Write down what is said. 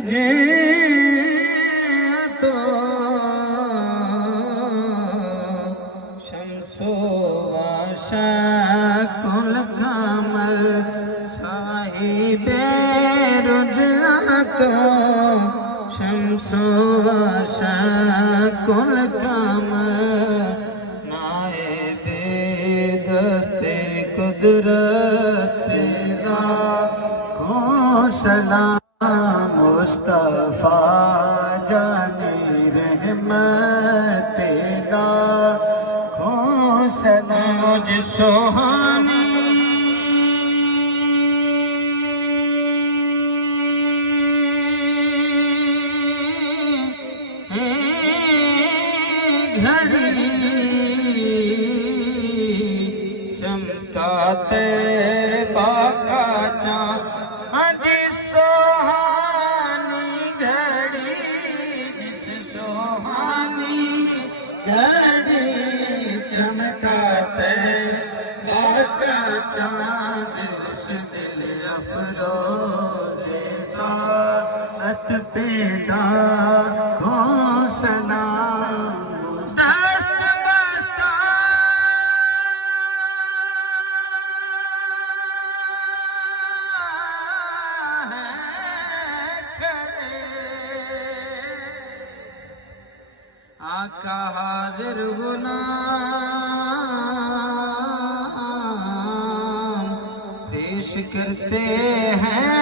تجھے تو شمس و شق القمر صاحب رجلا تو شمس و شق القمر نائب دست قدرت پیدا کو سلام مصطفیٰ جانی رحمت پیدا کو سلام مجھ سوہانی گھڑی چمکاتے باقا چاند جس سوہانی گھڑی جس سوہانی گھڑی چمکاتے باقا چاند اس دل افروز ساعت پیدا کو سلام دست بستہ ہے کھڑے آقا حاضر غلام پیش کرتے ہیں